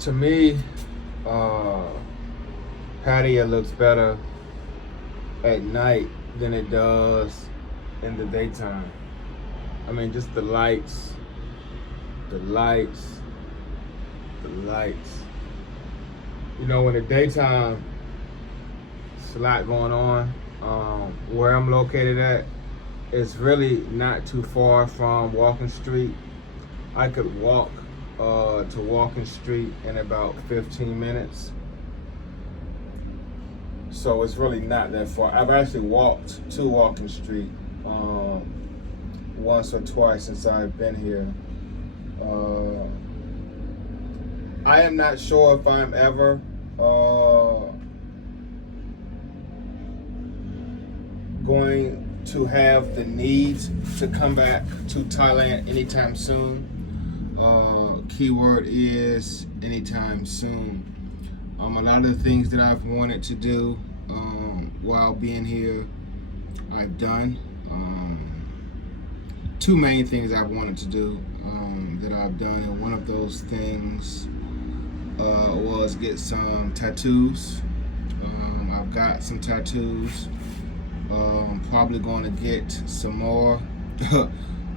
To me, uh, Pattaya looks better at night than it does in the daytime. I mean, just the lights, the lights, the lights. You know, in the daytime, it's a lot going on. Where I'm located at, it's really not too far from Walking Street. I could walk to Walking Street in about 15 minutes. So it's really not that far. I've actually walked to Walking Street once or twice since I've been here. I am not sure if I'm ever going to have the need to come back to Thailand anytime soon. Keyword is anytime soon. A lot of the things that I've wanted to do while being here, I've done. Two main things I've wanted to do that I've done, and one of those things was get some tattoos. I've got some tattoos. I'm probably going to get some more.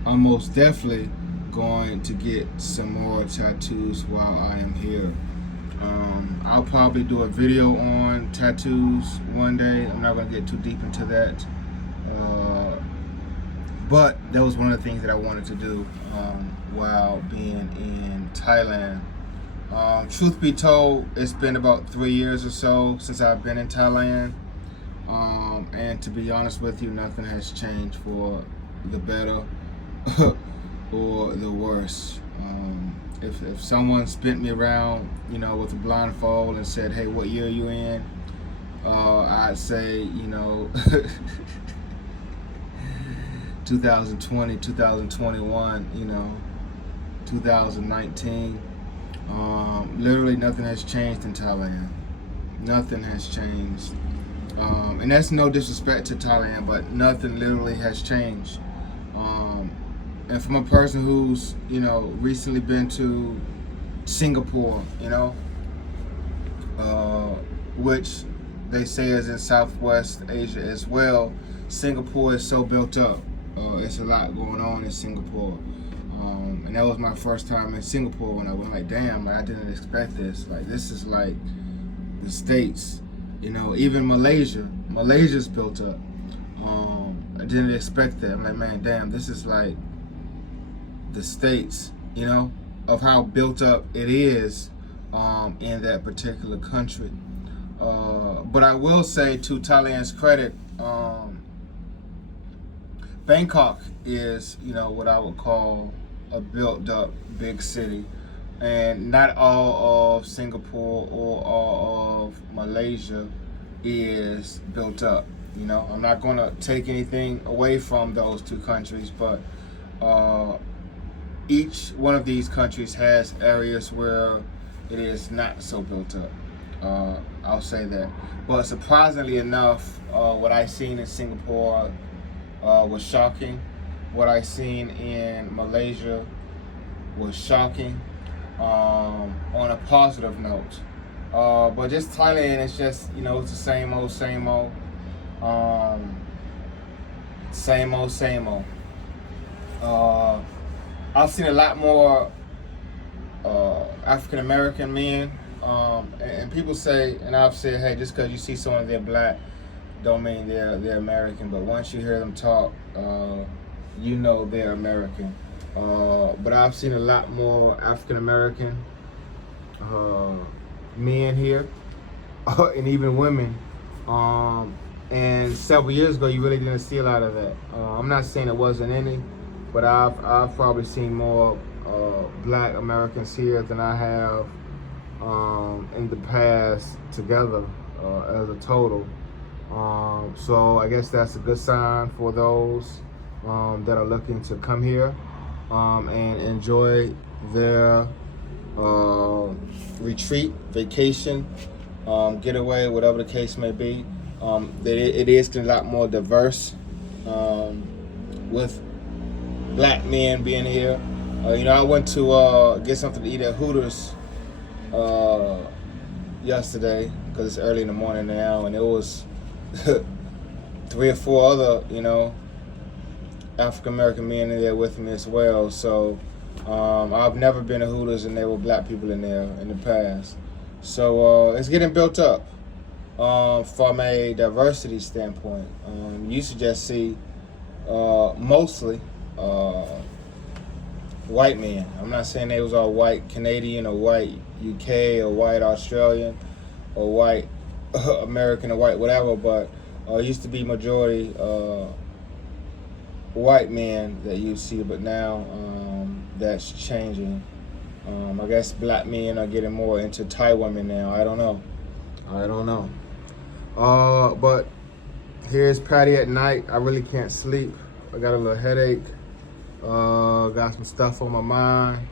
I'm most definitely going to get some more tattoos while I am here. I'll probably do a video on tattoos one day. I'm not going to get too deep into that. But that was one of the things that I wanted to do while being in Thailand. Truth be told, it's been about 3 years or so since I've been in Thailand. And to be honest with you, nothing has changed for the better or the worse. If someone spent me around, with a blindfold and said, "Hey, what year are you in?" I'd say, 2020, 2021, 2019. Literally nothing has changed in Thailand. Nothing has changed. And that's no disrespect to Thailand, but nothing literally has changed. And from a person who's, recently been to Singapore, which they say is in Southwest Asia as well, Singapore is so built up. It's a lot going on in Singapore. And that was my first time in Singapore when I went like, damn, I didn't expect this. Like, this is like the States, even Malaysia's built up. I didn't expect that. I'm like, man, damn, this is like the States, of how built up it is in that particular country. But I will say, to Thailand's credit, Bangkok is, what I would call a built up big city. And not all of Singapore or all of Malaysia is built up. I'm not going to take anything away from those two countries, but each one of these countries has areas where it is not so built up. I'll say that. But surprisingly enough, what I seen in Singapore was shocking. What I seen in Malaysia was shocking. On a positive note. But just Thailand, it's just, it's the same old. Same old. I've seen a lot more African American men, and people say, and I've said, hey, just because you see someone they're black, don't mean they're American. But once you hear them talk, they're American. But I've seen a lot more African American men here, and even women. And several years ago, you really didn't see a lot of that. I'm not saying it wasn't any, but I've probably seen more Black Americans here than I have in the past together as a total. So I guess that's a good sign for those that are looking to come here and enjoy their retreat, vacation, getaway, whatever the case may be. It is a lot more diverse with black men being here. I went to get something to eat at Hooters yesterday because it's early in the morning now, and it was 3 or 4 other, African American men in there with me as well. So I've never been to Hooters and there were black people in there in the past. So it's getting built up from a diversity standpoint. You used to just see mostly white men. I'm not saying they was all white Canadian or white UK or white Australian or white American or white whatever, but it used to be majority white men that you see, but now that's changing. I guess black men are getting more into Thai women now. I don't know. But here's Pattaya At Night. I really can't sleep. I got a little headache. Got some stuff on my mind.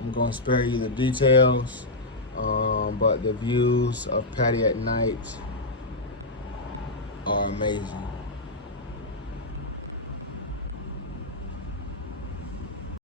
I'm gonna spare you the details. But the views of Pattaya At Night are amazing.